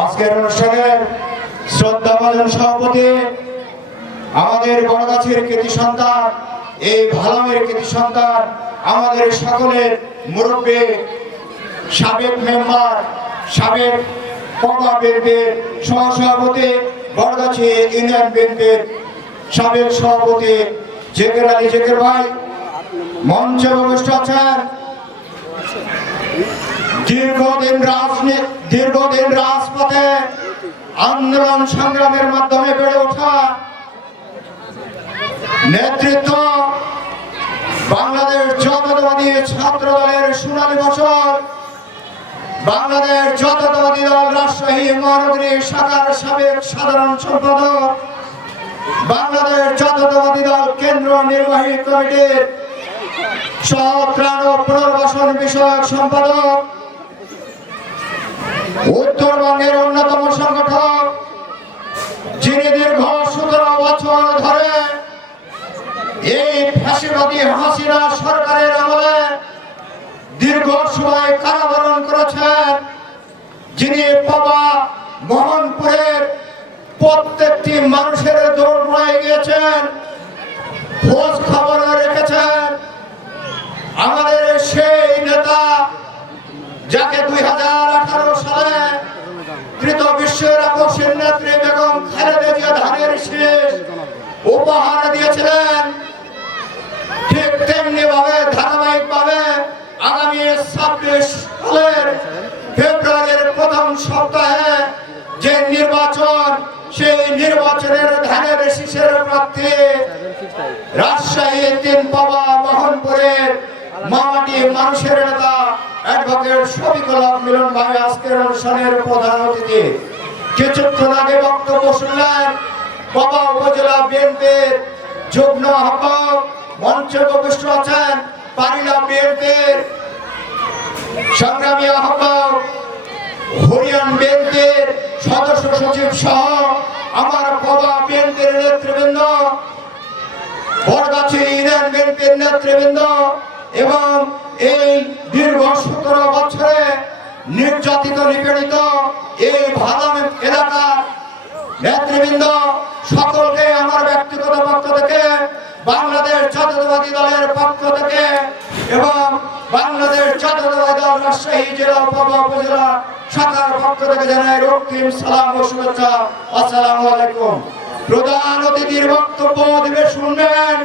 আজকের অনুষ্ঠানের শ্রদ্ধাভাজন সভাপতি, আমাদের বড়গাছের কৃতি সন্তান, এই ভালামের কৃতি সন্তান, আমাদের সকলের মুরব্বী, সাবেক মেম্বার, সাবেক পবা বিএনপির সহসভাপতি, বড়গাছি ইউনিয়ন বিএনপির সাবেক সভাপতি জেকের আলী জেকের ভাই, মঞ্চে উপবিষ্ট আছেন। দীর্ঘদিন রাজনীতি, দীর্ঘদিন রাজপথে আন্দোলন সংগ্রামের মাধ্যমে বেড়ে ওঠা নেতৃত্ব বাংলাদেশ জাতীয়তাবাদী ছাত্র দলের সোনালী বছর বাংলাদেশ জাতীয়তাবাদী দল রাজশাহী মহানগরী শাখার সাবেক সাধারণ সম্পাদক, বাংলাদেশ জাতীয়তাবাদী দল কেন্দ্র নির্বাহী কমিটির সহ ত্রাণ ও পুনর্বাসন বিষয়ক সম্পাদক উত্তরবঙ্গের অন্যতম সংগঠক, যিনি দীর্ঘ সতেরো বছর ধরে এই ফাঁসিবাদী হাসিনা সরকারের আমলে দীর্ঘ সময় কারাবরণ করেছেন, যিনি বাবা মোহনপুরের প্রত্যেকটি মানুষের দৌড় রয়ে গিয়েছেন দিয়েছিলেন। ঠিক তেমনি ভাবে ধারাবাহিক ভাবে আগামী ছাব্বিশ সালের ফেব্রুয়ারির প্রথম সপ্তাহে যে নির্বাচন, সেই নির্বাচনের ধানের শীষের প্রার্থী রাজশাহী তিন বাবা মোহনপুরের মাটি মানুষের নেতা অ্যাডভোকেট শফিকুল মিলন ভাই আজকের অনুষ্ঠানের প্রধান অতিথি। কিছুক্ষণ আগে বক্তব্য শুনলেন বাবা উপজেলা বিএনপির যুগ্ম আহ্বায়ক মঞ্চে উপবিষ্ট আছেন পারিলা বিএনপির সংগ্রামী আহ্বায়ক হরিয়ান বিএনপির সদস্য সচিব সহ আমার বাবা বিএনপির নেতৃবৃন্দ বরগাছি ইউনিয়ন বিএনপির নেতৃবৃন্দ এবং এই দীর্ঘ সতেরো বছরে নির্যাতিত নিপীড়িত এই ভালাম এলাকার নেতৃবৃন্দ, সকলকে আমার ব্যক্তিগত পক্ষ থেকে, বাংলাদেশ জাতীয়তাবাদী দলের পক্ষ থেকে এবং বাংলাদেশ জাতীয়তাবাদী দল রাজশাহী জেলা উপজেলা শাখার পক্ষ থেকে জানাই রক্তিম সালাম ও শুভেচ্ছা। আসসালামু আলাইকুম। প্রধান অতিথির বক্তব্য দিবে শুনবেন।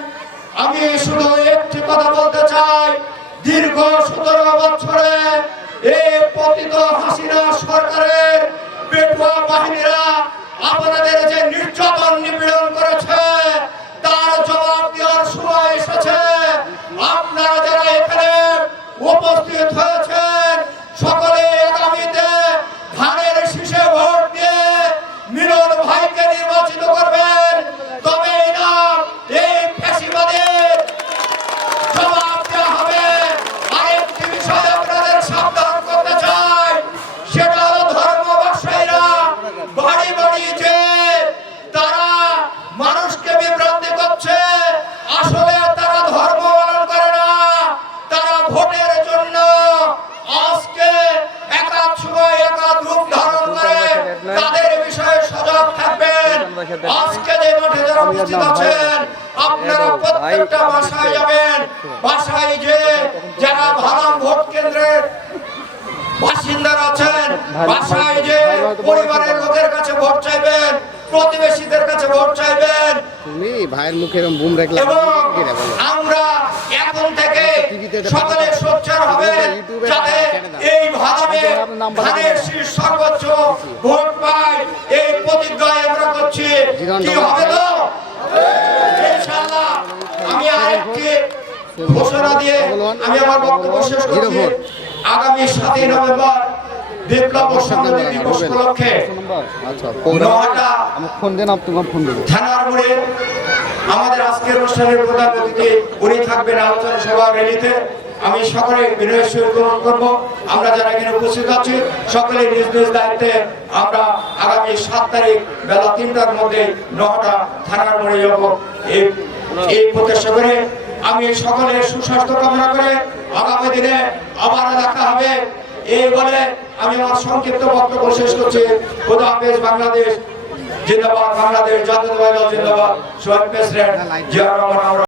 আমি শুধু একটি কথা বলতে চাই, দীর্ঘ সতেরো বছরে এই পতিত হাসিনা সরকারের পেটুয়া বাহিনীরা আপনাদের যে নির্যাতন নিপীড়ন করেছে, তার জবাব দেওয়ার সময় এসেছে। আপনারা যারা এখানে উপস্থিত হয়েছেন, সকলে ভোটের জন্য আজকে একাধ সময় একাধ রূপ ধারণ করে তাদের বিষয়ে সজাগ থাকবেন। আজকে যে মাঠে যারা উপস্থিত আছেন আপনারা প্রত্যেকটা বাসায় যাবেন। বাসায় যে যারা ভাড়া ভোট কেন্দ্রের বাসিন্দারা আছেন বাসায় যে পরিবারের লোকের কাছে ভোট চাইবেন প্রতিবেশীদের কাছে ভোট চাইবেন। তুমি ভাইয়ের মুখে এরকম বুম রাখলে এবং কি রে বলো আমরা এখন থেকে টিভিতে দেখা সকলে সোচ্চার হবে যাতে এই ভারতে আপনার নাম্বার ধানের শীর্ষ সর্বোচ্চ ভোট পায় এই প্রতিজ্ঞা আমরা করছি। কি হবে তো? ইনশাআল্লাহ আমি আরেকটি ঘোষণা দিয়ে আমি আমার বক্তব্য শেষ করছি। আগামী সাতই নভেম্বর বিপ্লব সংগ্রামী দিবস উপলক্ষে আচ্ছা ফোন দেন আপনি ফোন দেবো। থানার মোড়ে আমাদের আজকের অনুষ্ঠানের প্রধান অতিথি উনি থাকবেন আলোচনা সভা র্যালিতে। আমি সকলে বিনয় সহিত গ্রহণ করব। আমরা যারা এখানে উপস্থিত আছি, সকলে নিজ নিজ দায়িত্বে আমরা আগামী সাত তারিখ বেলা তিনটার মধ্যে নটা থানার মোড়ে যাব। এই প্রচেষ্টা করে আমি সকলের সুস্বাস্থ্য কামনা করে আগামী দিনে আবার দেখা হবে। এই বলে আমি আমার সংক্ষিপ্ত বক্তব্য শেষ করছি। খোদা হাফেজ বাংলাদেশ। জিন্দাবাদ বাংলাদেশ জাতীয়তাবাদী দল জিন্দাবাদ সোহেব প্রেসিডেন্ট জিয়া রহমান আমরা